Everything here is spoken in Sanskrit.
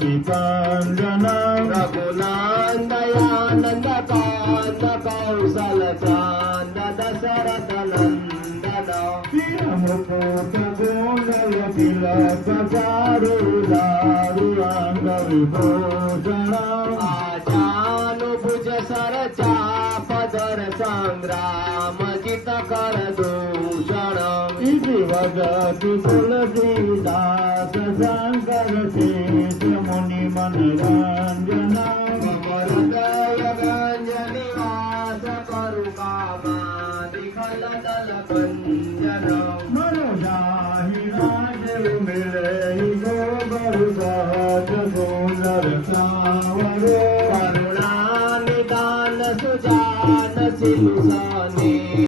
निकांदन रघुनंदयानंद कांद कौशल चांद दशरथ नंदन मुकुट कुंडल तिलक चारु दारु अंग विभूषण आजानुभुज सर चापधर संग्राम जित कर दूषण इति वदति तुलसीदास शंकर शेष मुनि मनरंजन हृदय गंजनिवास करु कामादिखल दल कंजन मनोजाहि राज मिले गो बरु सहज सुंदर सावर करुणा निदान सुजान सिलु